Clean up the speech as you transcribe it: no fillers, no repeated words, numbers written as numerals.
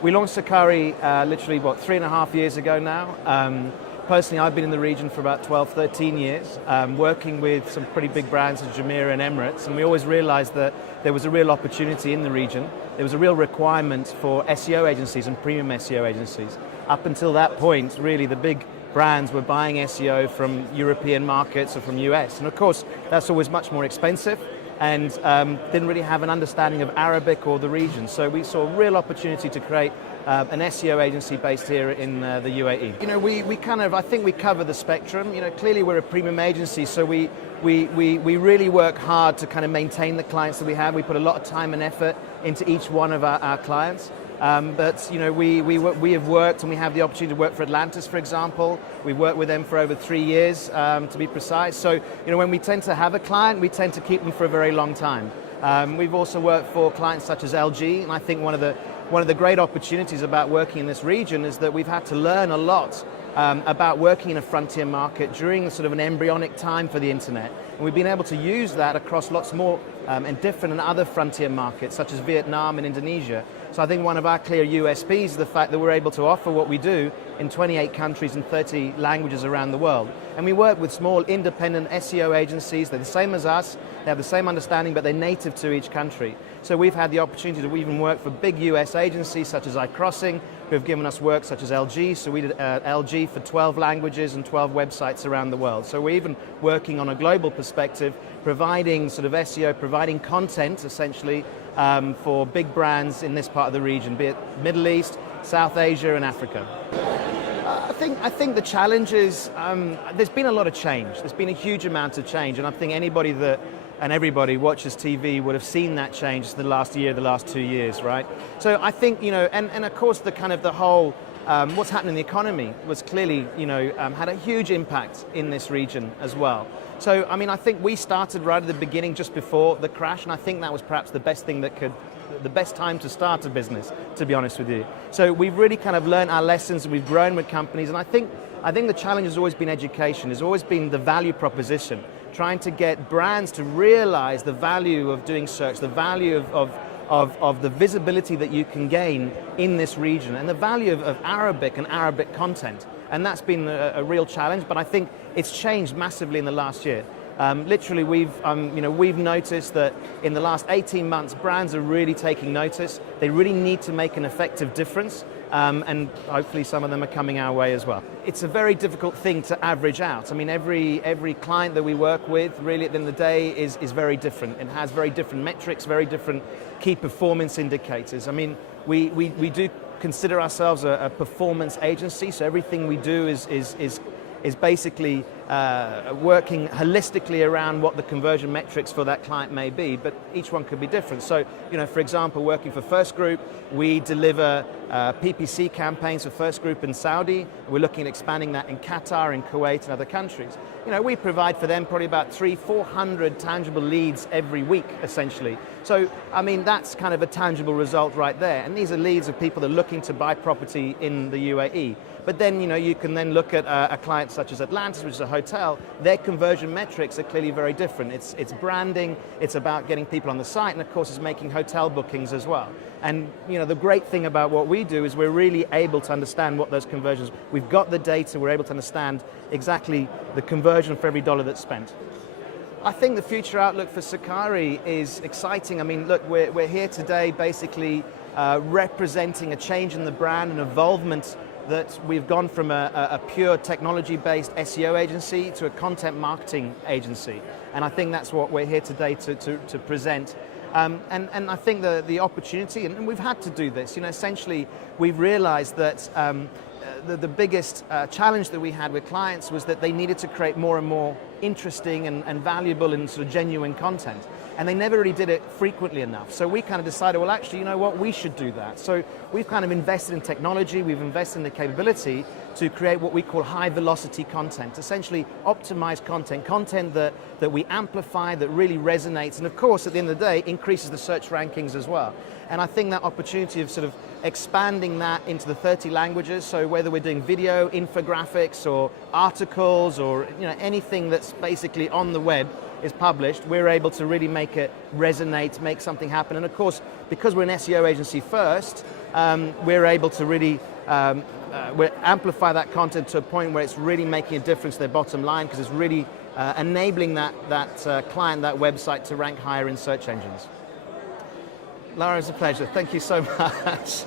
We launched Sekari literally, 3.5 years ago now. Personally, I've been in the region for about 12, 13 years, working with some pretty big brands as Jumeirah and Emirates, and we always realized that there was a real opportunity in the region. There was a real requirement for SEO agencies and premium SEO agencies. Up until that point, really, the big brands were buying SEO from European markets or from US, and of course, that's always much more expensive, and didn't really have an understanding of Arabic or the region. So we saw a real opportunity to create an SEO agency based here in the UAE. You know, I think we cover the spectrum. You know, clearly we're a premium agency, so we really work hard to kind of maintain the clients that we have. We put a lot of time and effort into each one of our clients. But you know, we have worked, and we have the opportunity to work for Atlantis, for example. We've worked with them for over 3 years, to be precise. So you know, when we tend to have a client, we tend to keep them for a very long time. We've also worked for clients such as LG, and I think one of the great opportunities about working in this region is that we've had to learn a lot about working in a frontier market during sort of an embryonic time for the internet. And we've been able to use that across lots more and different and other frontier markets, such as Vietnam and Indonesia. So I think one of our clear USPs is the fact that we're able to offer what we do in 28 countries and 30 languages around the world. And we work with small independent SEO agencies. They're the same as us, they have the same understanding, but they're native to each country. So we've had the opportunity to even work for big US agencies such as iCrossing, who have given us work such as LG. So we did LG for 12 languages and 12 websites around the world. So we're even working on a global perspective, providing sort of SEO, providing content essentially for big brands in this part of the region, be it Middle East, South Asia and Africa. I think the challenge is, there's been a lot of change. There's been a huge amount of change, and I think anybody and everybody watches TV would have seen that change the last year, the last 2 years, right? So I think, you know, and of course the whole, what's happening in the economy was clearly, you know, had a huge impact in this region as well. So, I mean, I think we started right at the beginning, just before the crash, and I think that was perhaps the best time to start a business, to be honest with you. So we've really kind of learned our lessons, and we've grown with companies, and I think the challenge has always been education, has always been the value proposition, trying to get brands to realize the value of doing search, the value of the visibility that you can gain in this region, and the value of Arabic and Arabic content. And that's been a real challenge, but I think it's changed massively in the last year. Literally, we've noticed that in the last 18 months, brands are really taking notice. They really need to make an effective difference, and hopefully some of them are coming our way as well. It's a very difficult thing to average out. I mean, every client that we work with, really at the end of the day, is very different. It has very different metrics, very different key performance indicators. I mean, we do consider ourselves a performance agency, so everything we do is basically working holistically around what the conversion metrics for that client may be, but each one could be different. So, you know, for example, working for First Group, we deliver PPC campaigns for First Group in Saudi. We're looking at expanding that in Qatar, in Kuwait, and other countries. You know, we provide for them probably about 300-400 tangible leads every week, essentially. So, I mean, that's kind of a tangible result right there. And these are leads of people that are looking to buy property in the UAE. But then, you know, you can then look at a client such as Atlantis, which is a hotel. Their conversion metrics are clearly very different. It's branding, it's about getting people on the site, and of course it's making hotel bookings as well. And you know, the great thing about what we do is we're really able to understand what those conversions, we've got the data, we're able to understand exactly the conversion for every dollar that's spent. I think the future outlook for Sekari is exciting. I mean, look, we're here today basically representing a change in the brand and involvement, that we've gone from a pure technology-based SEO agency to a content marketing agency. And I think that's what we're here today to present. And I think the opportunity, and we've had to do this, you know, essentially we've realized that the biggest challenge that we had with clients was that they needed to create more and more interesting and valuable and sort of genuine content. And they never really did it frequently enough. So we kind of decided, well, actually, you know what, we should do that. So we've kind of invested in technology, we've invested in the capability to create what we call high velocity content, essentially optimized content that we amplify, that really resonates, and of course, at the end of the day, increases the search rankings as well. And I think that opportunity of sort of expanding that into the 30 languages, so whether we're doing video, infographics, or articles, or you know, anything that's basically on the web is published, we're able to really make it resonate, make something happen. And of course, because we're an SEO agency first, we're able to really we amplify that content to a point where it's really making a difference to their bottom line, because it's really enabling that client, that website, to rank higher in search engines. Lara, it's a pleasure. Thank you so much.